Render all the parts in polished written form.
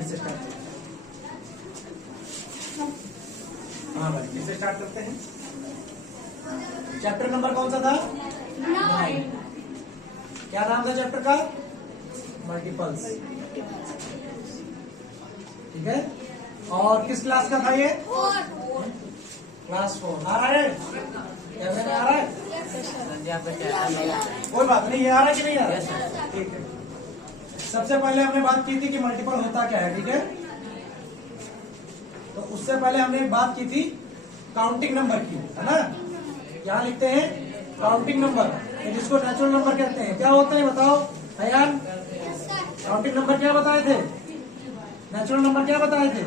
फिर से स्टार्ट करते हैं। हाँ भाई फिर से स्टार्ट करते हैं। चैप्टर नंबर कौन सा था? 9। क्या नाम था चैप्टर का? मल्टीपल्स। ठीक है। और किस क्लास का था ये? क्लास 4। आ रहा है? कैमरे में आ रहा है? कोई बात नहीं। ये आ रहा है कि नहीं आ रहा है? ठीक है। सबसे पहले हमने बात की थी कि मल्टीपल होता क्या है। ठीक है। तो उससे पहले हमने बात की थी काउंटिंग नंबर की, है ना। यहाँ लिखते हैं काउंटिंग नंबर, जिसको नेचुरल नंबर कहते हैं। क्या होते हैं बताओ अयान? काउंटिंग नंबर क्या बताए थे? नेचुरल नंबर क्या बताए थे?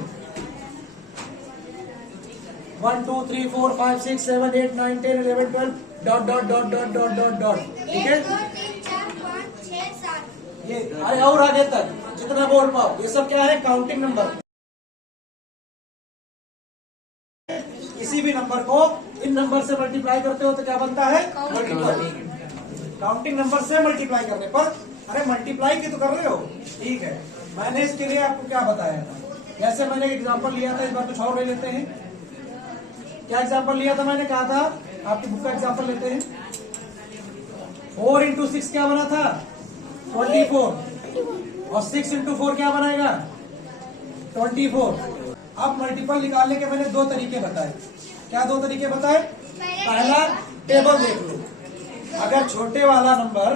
1 2 3 4 5 6 7 8 9 10 11 12 dot dot dot dot dot dot dot. ठीक है। 1 2 3 4 5 6 7 ये और आगे तक जितना बोल पाओ, ये सब क्या है? Counting number. किसी भी नंबर को इन नंबर से मल्टीप्लाई करते हो तो क्या बनता है? मल्टीपल। काउंटिंग नंबर से मल्टीप्लाई करने पर, अरे मल्टीप्लाई की तो कर रहे हो। ठीक है। मैंने इसके लिए आपको क्या बताया था? जैसे मैंने एग्जांपल लिया था, इस बार कुछ और ले लेते हैं। क्या एग्जांपल लिया था? मैंने कहा था आपकी बुक का एग्जांपल लेते हैं। 4 इंटू 6 क्या बना था? 24। और 6 इंटू 4 क्या बनाएगा? 24। अब मल्टीपल निकालने के मैंने 2 तरीके बताए। क्या 2 तरीके बताए? पहला, टेबल देख लो। अगर छोटे वाला नंबर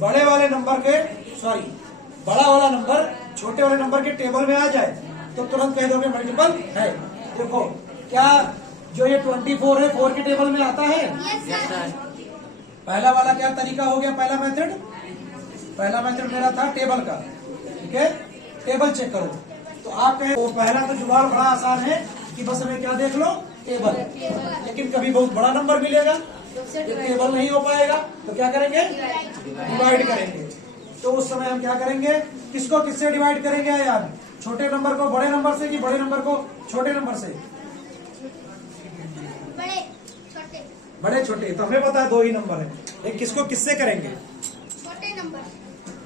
बड़े वाले नंबर के बड़ा वाला नंबर छोटे वाले नंबर के टेबल में आ जाए तो तुरंत कह दोगे मल्टीपल है। देखो क्या जो ये 24 है 4 के टेबल में आता है? पहला वाला क्या तरीका हो गया? पहला मेथड मेरा था टेबल का। ठीक है। टेबल चेक करो तो आप कहें वो पहला तो जुगाड़ बड़ा आसान है कि बस हमें क्या देख लो? टेबल। लेकिन कभी बहुत बड़ा नंबर मिलेगा, जब टेबल नहीं हो पाएगा तो क्या करेंगे? डिवाइड करेंगे। तो उस समय हम क्या करेंगे? किसको किससे डिवाइड करेंगे यार? छोटे नंबर को बड़े नंबर से कि बड़े नंबर को छोटे नंबर से? बड़े छोटे। तो हमें पता है 2 ही नंबर है, लेकिन किसको किससे करेंगे?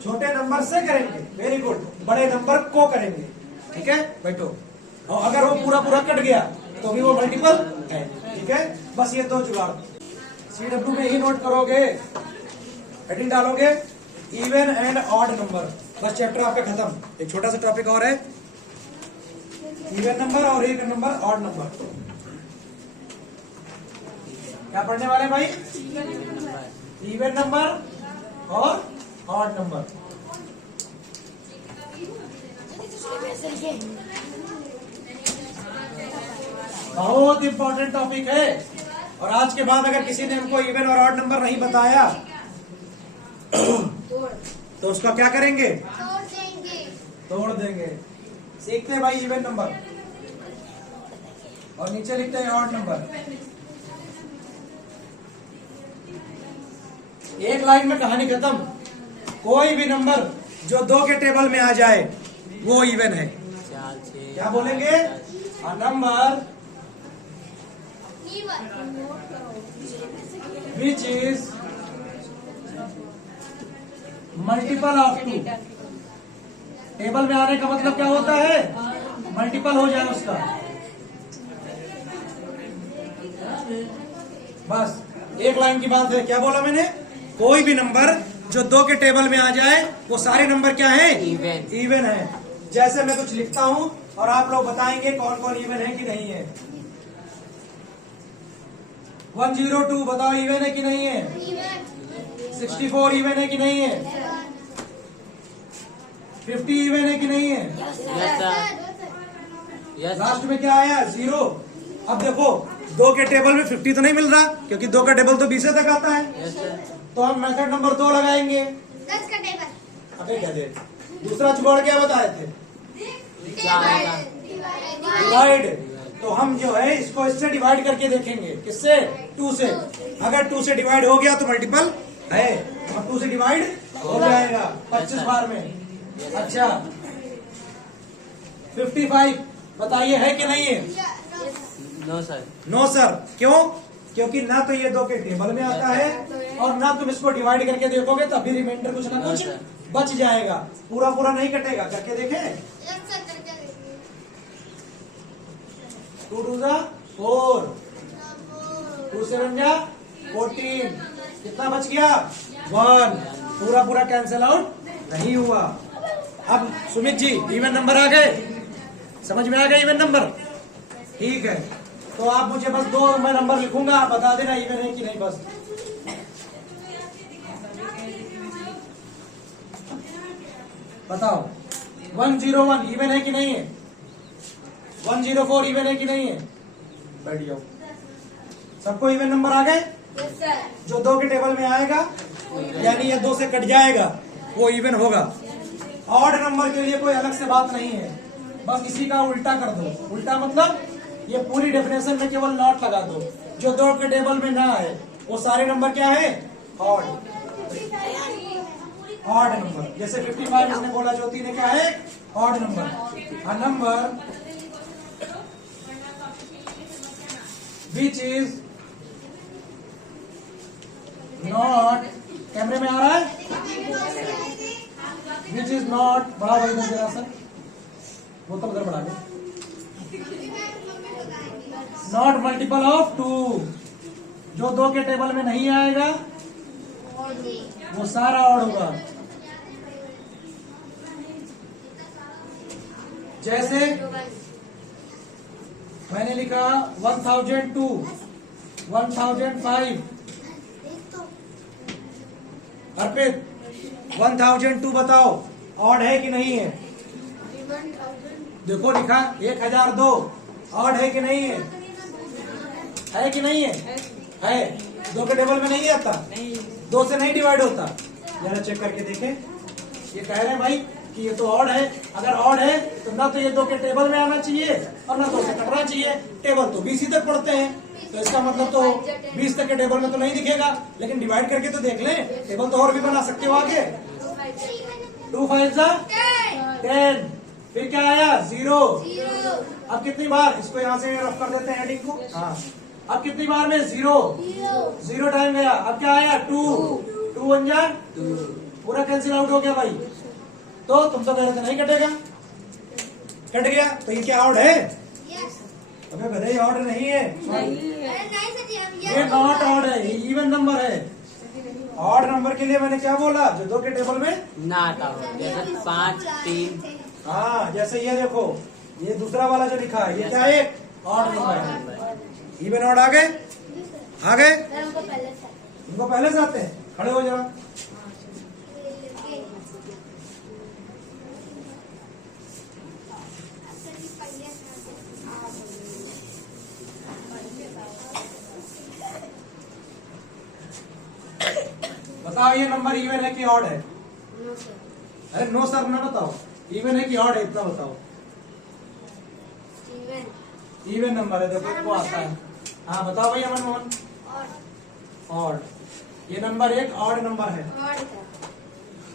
छोटे नंबर से करेंगे। Very good. बड़े नंबर को करेंगे। ठीक है बैठो। और अगर वो पूरा कट गया तो भी वो मल्टीपल है। ठीक है। बस ये 2 जुगाड़ CW में ही नोट करोगे, हेडिंग डालोगे इवन एंड ऑड नंबर। बस चैप्टर आपका खत्म। एक छोटा सा टॉपिक और है, इवन नंबर और एक नंबर ऑड नंबर। क्या पढ़ने वाले भाई? इवन नंबर और ऑड नंबर। बहुत इंपॉर्टेंट टॉपिक है। और आज के बाद अगर किसी ने हमको इवन और ऑड नंबर नहीं बताया तो उसका क्या करेंगे? तोड़ देंगे। सीखते हैं भाई इवन नंबर और नीचे लिखते हैं ऑड नंबर। एक लाइन में कहानी खत्म। कोई भी नंबर जो 2 के टेबल में आ जाए वो इवन है। क्या बोलेंगे? A number which is multiple of 2। Table में आने का मतलब क्या होता है? मल्टीपल हो जाए उसका। बस एक लाइन की बात है। क्या बोला मैंने? कोई भी नंबर जो 2 के टेबल में आ जाए वो सारे नंबर क्या है? इवन है। जैसे मैं कुछ लिखता हूं और आप लोग बताएंगे कौन कौन इवन है कि नहीं है। 102 बताओ इवन है कि नहीं है? 64 इवन है कि नहीं है? 50 इवन है कि नहीं है? लास्ट में क्या आया? 0। अब देखो 2 के टेबल में 50 तो नहीं मिल रहा, क्योंकि 2 का टेबल तो 20 तक आता है। तो हम मेथड नंबर 2 लगाएंगे। 10 का टेबल। अबे क्या दे? दूसरा जुगाड़ क्या बताए थे? डिवाइड। तो हम जो है इसको इससे डिवाइड करके देखेंगे। किससे? 2 से। अगर 2 से डिवाइड हो गया तो मल्टीपल है, और 2 से डिवाइड हो जाएगा 25 बार में। अच्छा 55 बताइए है कि नहीं है? No sir. No sir. क्यों? क्योंकि ना तो ये 2 के टेबल में आता है और ना तुम इसको डिवाइड करके देखोगे तब भी रिमाइंडर कुछ ना कुछ बच जाएगा, पूरा पूरा नहीं कटेगा। करके देखें। यस सर, करके देखिए। 2 2 जा 4, 2 7 जा 14, कितना बच गया? 1। पूरा पूरा कैंसिल आउट नहीं हुआ। अब सुमित जी इवन नंबर आ गए, समझ में आ गए इवन नंबर? ठीक है, तो आप मुझे बस 2 मैं नंबर लिखूंगा, आप बता देना इवन है कि नहीं। बस बताओ। 101 इवन है कि नहीं है? 104 इवन है कि नहीं है? बैठ जाओ। सबको इवन नंबर आ गए? Yes sir. जो 2 के टेबल में आएगा यानी ये 2 से कट जाएगा वो इवन होगा। ऑड नंबर के लिए कोई अलग से बात नहीं है, बस इसी का उल्टा कर दो। उल्टा मतलब ये पूरी डेफिनेशन में केवल नॉट लगा दो। जो 2 के टेबल में ना है वो सारे नंबर क्या है? ऑड। ऑड नंबर, जैसे 55 इसने बोला, ज्योति ने क्या है? Odd number. A number which is not, कैमरे में आ रहा है? विच इज नॉट, बड़ा भाई ने जरा सा वो तो उधर बढ़ा दो। नॉट मल्टीपल ऑफ 2, जो 2 के टेबल में नहीं आएगा वो सारा ऑड होगा। जैसे मैंने लिखा 1002, 1005। अर्पित 1002 बताओ ऑड है कि नहीं है? देखो लिखा 1002, ऑड है कि नहीं है? है कि नहीं है? है। 2 के टेबल में नहीं आता, 2 से नहीं डिवाइड होता। जरा चेक करके देखें। ये कह रहे हैं भाई कि ये तो ऑड है। अगर ऑड है तो ना तो ये 2 के टेबल में आना चाहिए और ना 2 से कटना चाहिए। टेबल तो 20 ही तक पढ़ते हैं, तो इसका मतलब तो 20 तक के टेबल में तो नहीं दिखेगा, लेकिन डिवाइड करके तो देख लें। टेबल तो और भी बना सकते हो आगे। 2 5 जा 10, फिर क्या आया? 0। अब कितनी बार, इसको यहाँ से रफ कर देते हैं हेडिंग को। हाँ, अब कितनी बार में? 0 टाइम गया। अब क्या आया? 2 2 1 जा 2, पूरा कैंसिल आउट हो गया भाई। तो तुम तो कह रहे थे नहीं कटेगा, कट गया। तो ये क्या ऑड है? यस। अबे भले ऑड नहीं है, नहीं सर जी, हम ये नॉट ऑड है, ये इवन नंबर है। ऑड नंबर के लिए मैंने क्या बोला? जो 2 के टेबल में ना आता हो, जैसे 5 3। हाँ, जैसे ये देखो, ये दूसरा वाला जो लिखा है ये क्या है? ऑड नंबर है। इवन ऑड आ गए? आ गए? हमको पहले सर। उनको पहले से आते हैं। खड़े हो जरा। बताओ ये नंबर इवन है कि ऑड है? अरे नो सर ना बताओ, इवन है कि ऑड है इतना बताओ। इवन नंबर है, देखो इसको आता है। हाँ बताओ भैया मनमोहन। ऑड, ये नंबर एक ऑड नंबर है,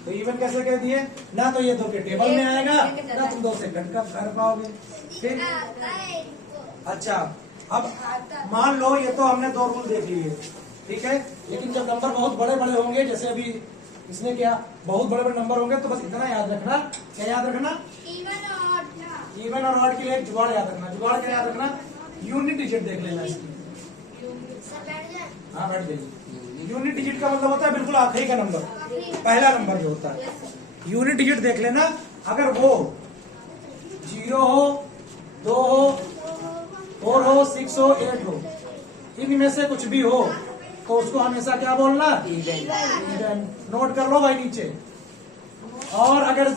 तो इवन कैसे कह दिए? ना तो ये 2 के टेबल में आएगा ना तुम 2 से कट कर पाओगे। फिर अच्छा, अब मान लो ये तो हमने 2 रूल देख लिए, ठीक है। लेकिन जब नंबर बहुत बड़े बड़े होंगे, जैसे अभी इसने क्या, बहुत बड़े बड़े नंबर होंगे, तो बस इतना याद रखना। क्या याद रखना? इवन और ऑड के लिए एक जुगाड़ याद रखना। जुगाड़ क्या याद रखना? यूनिट डिजिट देख लेना इसकी। हाँ बैठ जाइए। यूनिट डिजिट का मतलब होता है बिल्कुल आखिरी का नंबर, पहला नंबर जो होता है। यूनिट डिजिट देख लेना, अगर वो 0 हो, 2 हो, 4 हो, 6 हो, 8 हो, इनमें से कुछ भी हो तो उसको हमेशा क्या बोलना? इवन। नोट कर लो भाई नीचे। और अगर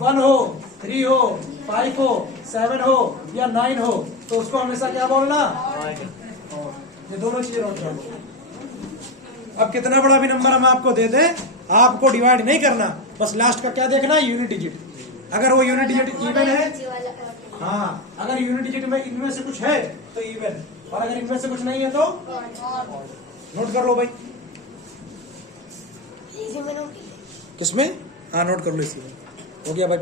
1 हो, 3 हो, 5 हो, 7 हो या 9 हो तो उसको हमेशा क्या बोलना? ये दोनों चीजें नोट कर लो। अब कितना बड़ा भी नंबर हम आपको दे दें, आपको डिवाइड नहीं करना, बस लास्ट का क्या देखना? Unit digit. अगर वो यूनिट डिजिट इवन है, हाँ, अगर यूनिट डिजिट में इनमें से कुछ है तो इवन, और अगर इनमें से कुछ नहीं है तो नोट कर लो भाई। किसमें? हाँ नोट कर लो, इसी में हो गया भाई।